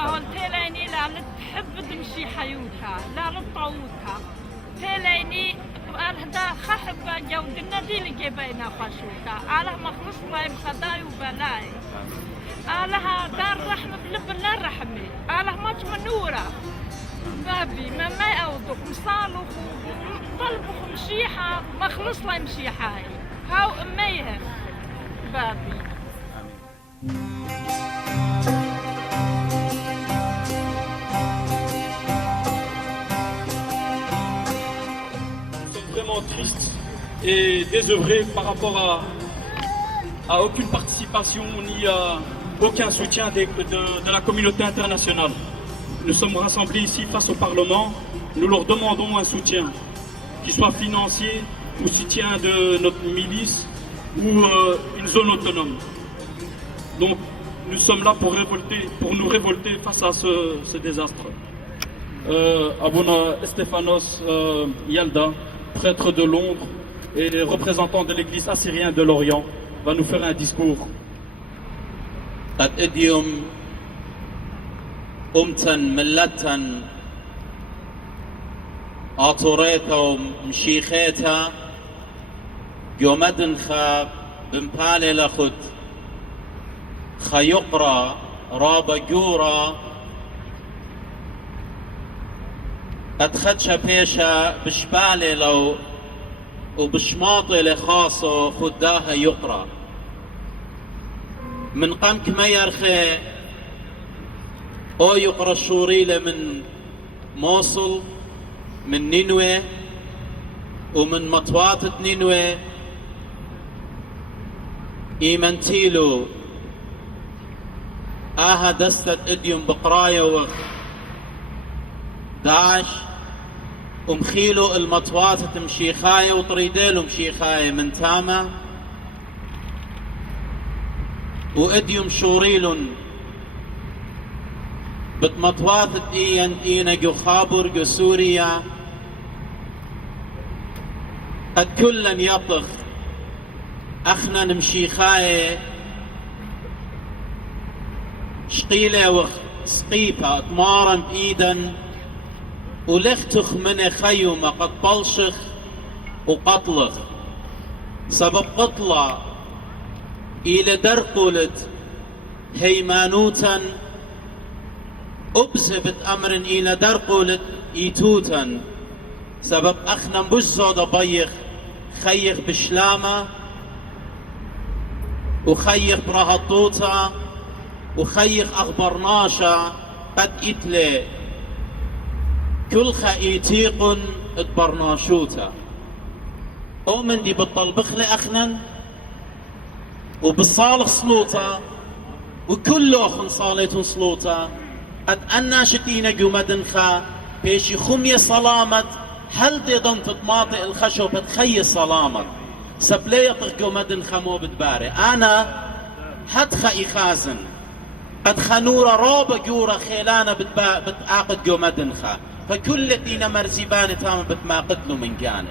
ما هو تيليني لا نتحب تمشي حيوتها لا نطوتها تيليني هذا خحب جو النادي اللي جايبينا خشوتا على مخلص الله بخداي وبلاي على دار رحمة بلب لا رحمة على ما تمنورة بابي ما يأوضك مصالح طلبوا مشيحة مخلص الله مشيحة هاو أميها بابي Vraiment triste et désœuvré par rapport à aucune participation ni à aucun soutien de la communauté internationale. Nous sommes rassemblés ici face au Parlement, nous leur demandons un soutien, qu'il soit financier ou soutien de notre milice ou une zone autonome. Donc nous sommes là pour nous révolter face à ce désastre. Abuna Stéphanos Yalda, prêtre de Londres et représentant de l'église assyrienne de l'Orient, va nous faire un discours. قد اديم أمتا ملتا آطوريتا ومشيخيتا يومدن خا بمبالي لخد خيقرا رابا جورا قد خدشا بيشا بشبالي لو وبشماطي لخاصو خداها يقرا من قمك ما يرخي او يقرا الشوريلة من موصل من نينوى ومن مطواتة نينوى ايمنتيلو اها دستت اديم بقراية وخ داعش ومخيلو المطواتة مشيخاية وطريديلو مشيخاية من تاما واديم شوريلون بتمطواثة اينا جو خابر جو سوريا قد كلن يطخ اخنا نمشي خاية شقيلة وخ سقيفة اطمارا بايدا ولختخ من خيمة قد بلشخ وقطلخ سبب قطلة إلى درقلت هيمانوتا أبزبت أمر إلى درقلت إيتوتا سبب أخنا بزود بيخ خيخ بشلامة وخيخ برهطوتا وخيخ أخبرناشا قد إتلي كل خايتيق اتبرناشوتا أومن دي بالطلبخلي أخنا وبالصالح صلوتا وكل أخن صالتون صلوتا قد أنا شتينا جمدنخا بيشي خمية صلامت هل دي ضنت طماطئ الخشو بتخي صلامت سبليطق جمدنخا مو بتباري أنا حدخا إخازن قد خنورة روبة جورة خيلانة بتعاقد جمدنخا فكل دينا مرزباني تام بتماقدلو من جانب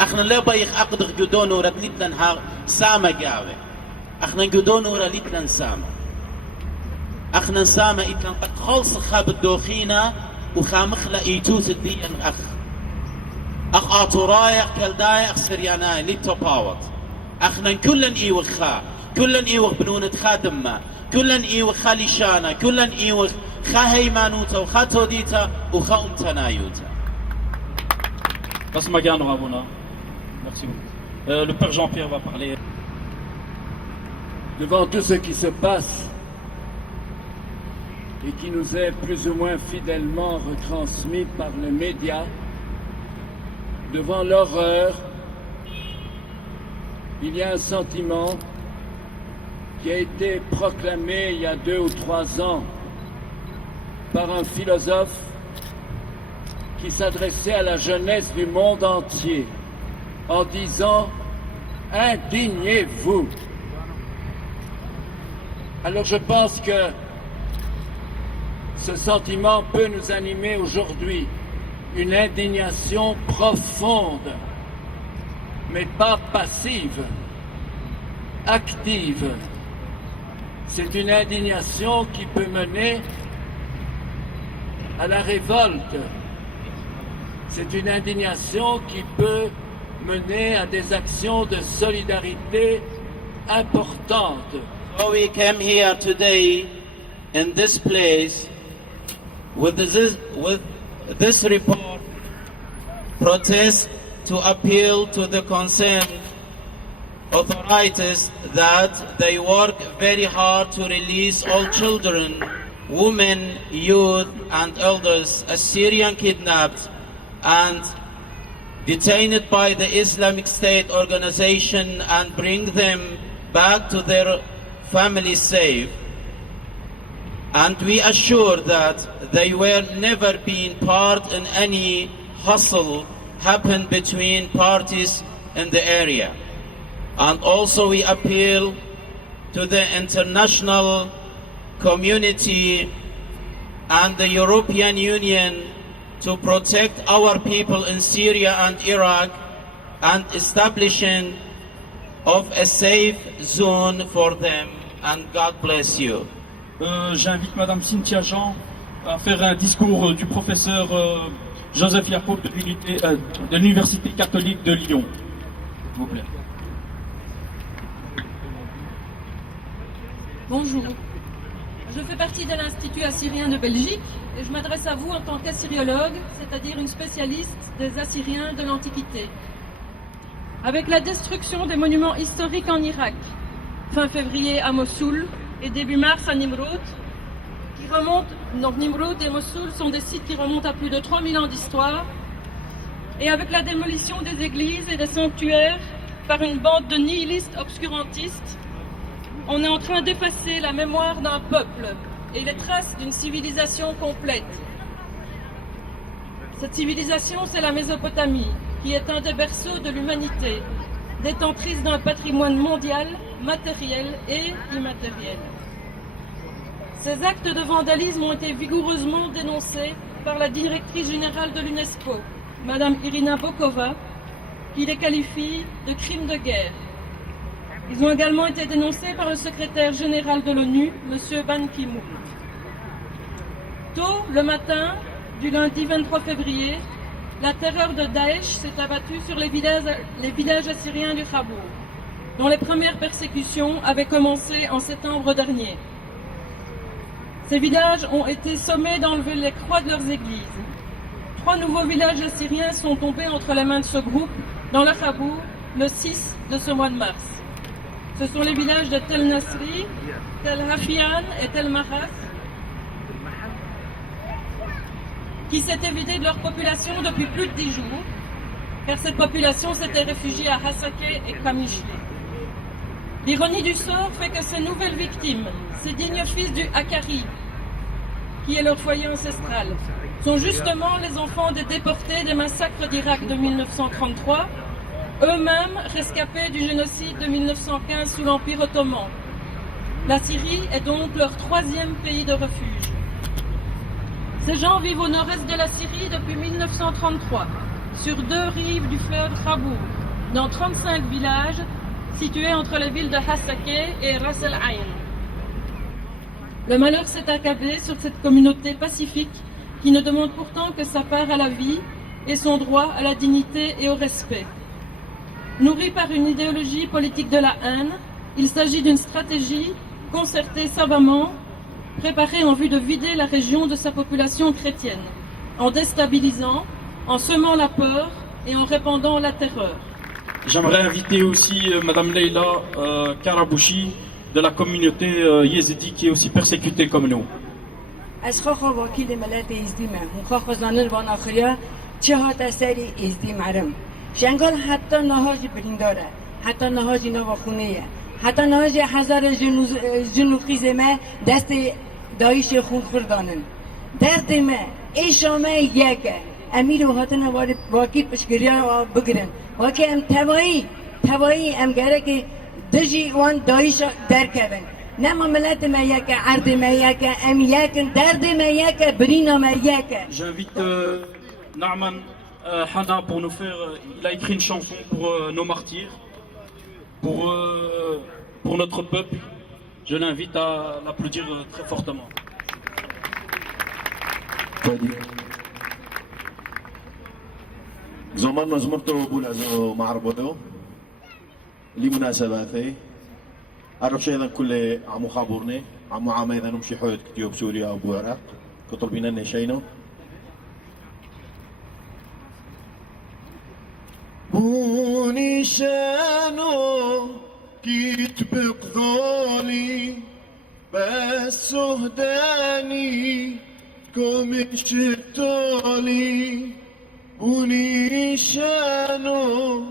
اخنا لو بيخ اقدغ جدون ورد لتلن ها سامة جاوي اخنا جدون ورد لتلن سامة اخنا سامة اتلن قد خلص خاب الدوخينة وخامخلا ايتوت الدين اخ اطورايق كالدايق اخ سرياناي ليتو باوت اخنا كلن ايوخا كلن ايوخ بنونة خادمة كلن ايوخ خاليشانا كلن ايوخ خا هيمانوتا وخا توديتا وخا امتنايوتا. Merci beaucoup. Le Père Jean-Pierre va parler. Devant tout ce qui se passe et qui nous est plus ou moins fidèlement retransmis par les médias, devant l'horreur, il y a un sentiment qui a été proclamé il y a 2 ou 3 ans par un philosophe qui s'adressait à la jeunesse du monde entier en disant « Indignez-vous ». Alors je pense que ce sentiment peut nous animer aujourd'hui, une indignation profonde, mais pas passive, active. C'est une indignation qui peut mener à la révolte. C'est une indignation qui peut mener à des actions de solidarité importantes. So we came here today in this place with this report, protest to appeal to the concerned authorities that they work very hard to release all children, women, youth and elders Assyrian kidnapped and detained by the Islamic State organization and bring them back to their families safe. And we assure that they were never been part in any hustle happened between parties in the area. And also we appeal to the international community and the European Union to protect our people in Syria and Iraq and establishing of a safe zone for them. And God bless you. J'invite Madame Cynthia Jean à faire un discours du professeur Joseph Yacoub de l'Université catholique de Lyon. S'il vous plaît. Bonjour. Je fais partie de l'Institut assyrien de Belgique et je m'adresse à vous en tant qu'assyriologue, c'est-à-dire une spécialiste des Assyriens de l'Antiquité. Avec la destruction des monuments historiques en Irak, fin février à Mossoul et début mars à Nimrud, Nimrud et Mossoul sont des sites qui remontent à plus de 3000 ans d'histoire, et avec la démolition des églises et des sanctuaires par une bande de nihilistes obscurantistes, on est en train d'effacer la mémoire d'un peuple et les traces d'une civilisation complète. Cette civilisation, c'est la Mésopotamie, qui est un des berceaux de l'humanité, détentrice d'un patrimoine mondial, matériel et immatériel. Ces actes de vandalisme ont été vigoureusement dénoncés par la directrice générale de l'UNESCO, Madame Irina Bokova, qui les qualifie de crimes de guerre. Ils ont également été dénoncés par le secrétaire général de l'ONU, M. Ban Ki-moon. Tôt le matin du lundi 23 février, la terreur de Daesh s'est abattue sur les villages assyriens du Khabour, dont les premières persécutions avaient commencé en septembre dernier. Ces villages ont été sommés d'enlever les croix de leurs églises. 3 nouveaux villages assyriens sont tombés entre les mains de ce groupe dans le Khabour le 6 de ce mois de mars. Ce sont les villages de Tel Nasri, Tel Hafian et Tel Mahas qui s'étaient vidés de leur population depuis plus de 10 jours, car cette population s'était réfugiée à Hasakeh et Kamishli. L'ironie du sort fait que ces nouvelles victimes, ces dignes fils du Hakari, qui est leur foyer ancestral, sont justement les enfants des déportés des massacres d'Irak de 1933, eux-mêmes rescapés du génocide de 1915 sous l'Empire ottoman. La Syrie est donc leur 3e pays de refuge. Ces gens vivent au nord-est de la Syrie depuis 1933, sur 2 rives du fleuve Khabour, dans 35 villages situés entre les villes de Hasakeh et Ras El Ain. Le malheur s'est accablé sur cette communauté pacifique qui ne demande pourtant que sa part à la vie et son droit à la dignité et au respect. Nourri par une idéologie politique de la haine, il s'agit d'une stratégie concertée savamment, préparée en vue de vider la région de sa population chrétienne, en déstabilisant, en semant la peur et en répandant la terreur. J'aimerais inviter aussi Madame Leila Karabouchi de la communauté yézidi qui est aussi persécutée comme nous. جنگل حتی نهاج برینداره حتی نهاج نواخونیه حتی نهاج هزار جنوقی ما دست دایش خون خوردانن درد ما ایشامه یکه امیر و هاتن واقعی پشگریا بگرن واقعی ام توایی ام گره که دجی وان دایش درکبن نما ملت ما یکه عرض ما یکه ام یکن درد ما یکه برینا ما یکه. J'invite Naaman Hana pour nous faire, il a écrit une chanson pour nos martyrs, pour notre peuple. Je l'invite à l'applaudir très fortement. فادي زمان نزمرتو بولازو معربودو لمناسباتي أعرف شيئا كل عمو خابورني عمو عامي إذا نمشي حوت كتيوب سوريا أو بوعراق كطلبين أني شينو بوني شانو كيتبق ذولي بس سهداني كوم شتولي بوني شانو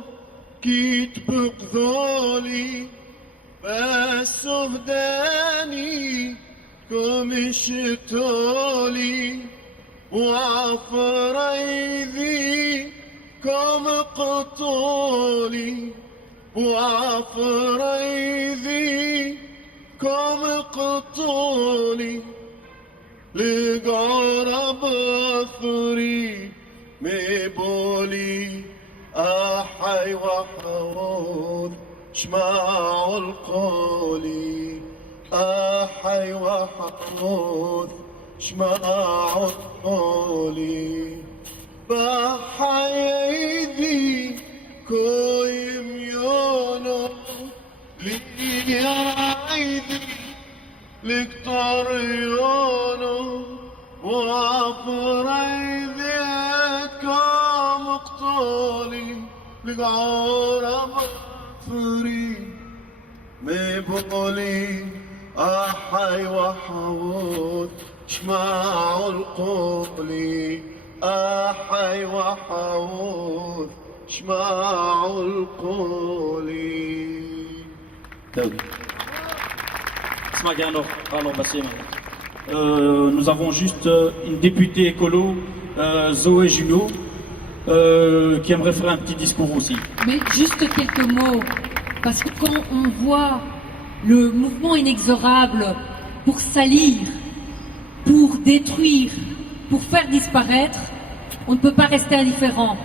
كيتبق ذولي بس سهداني كوم شتولي وعفريذي كم قطولي وعفريذي كم قطولي لقرب ثري مبولي أحي وحوض شماع القولي أحي وحوض شماع القولي بحيدي كويم يونو لي عيدي لكتر يونو وعفريدي كام اقتولي لقعور مغفري مبولي أحي وحوض شماع القولي أحي وحوض شماع القولي Nous avons juste une députée écolo, Zoé Junot, qui aimerait faire un petit discours aussi. Mais juste quelques mots, parce que quand on voit le mouvement inexorable pour salir, pour détruire, pour faire disparaître, on ne peut pas rester indifférent.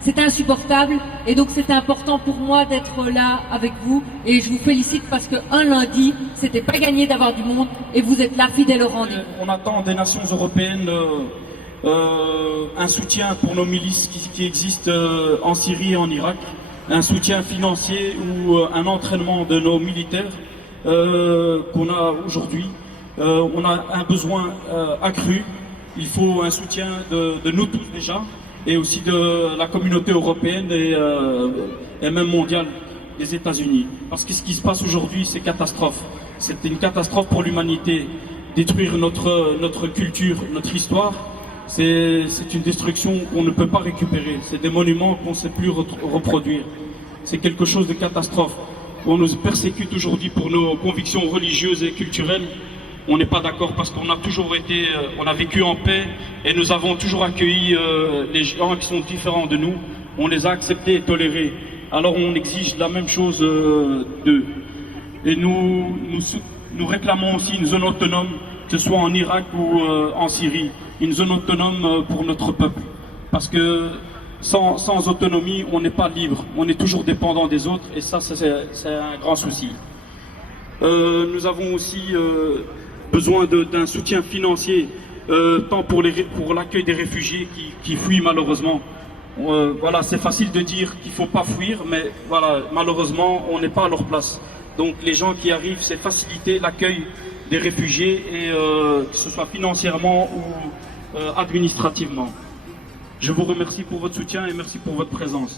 C'est insupportable et donc c'est important pour moi d'être là avec vous et je vous félicite parce qu'un lundi, c'était pas gagné d'avoir du monde et vous êtes là fidèle au rendez-vous. On attend des nations européennes un soutien pour nos milices qui existent en Syrie et en Irak, un soutien financier ou un entraînement de nos militaires qu'on a aujourd'hui. On a un besoin accru. Il faut un soutien de nous tous déjà, et aussi de la communauté européenne et même mondiale des États-Unis. Parce que ce qui se passe aujourd'hui, c'est catastrophe. C'est une catastrophe pour l'humanité. Détruire notre culture, notre histoire, c'est une destruction qu'on ne peut pas récupérer. C'est des monuments qu'on ne sait plus reproduire. C'est quelque chose de catastrophe. On nous persécute aujourd'hui pour nos convictions religieuses et culturelles. On n'est pas d'accord parce qu'on a toujours été, on a vécu en paix et nous avons toujours accueilli les gens qui sont différents de nous. On les a acceptés et tolérés. Alors on exige la même chose d'eux. Et nous réclamons aussi une zone autonome, que ce soit en Irak ou en Syrie. Une zone autonome pour notre peuple. Parce que sans autonomie, on n'est pas libre. On est toujours dépendant des autres et ça, c'est un grand souci. Nous avons aussi besoin d'un soutien financier, tant pour l'accueil des réfugiés qui fuient malheureusement. Voilà, c'est facile de dire qu'il ne faut pas fuir, mais voilà, malheureusement, on n'est pas à leur place. Donc les gens qui arrivent, c'est faciliter l'accueil des réfugiés, et que ce soit financièrement ou administrativement. Je vous remercie pour votre soutien et merci pour votre présence.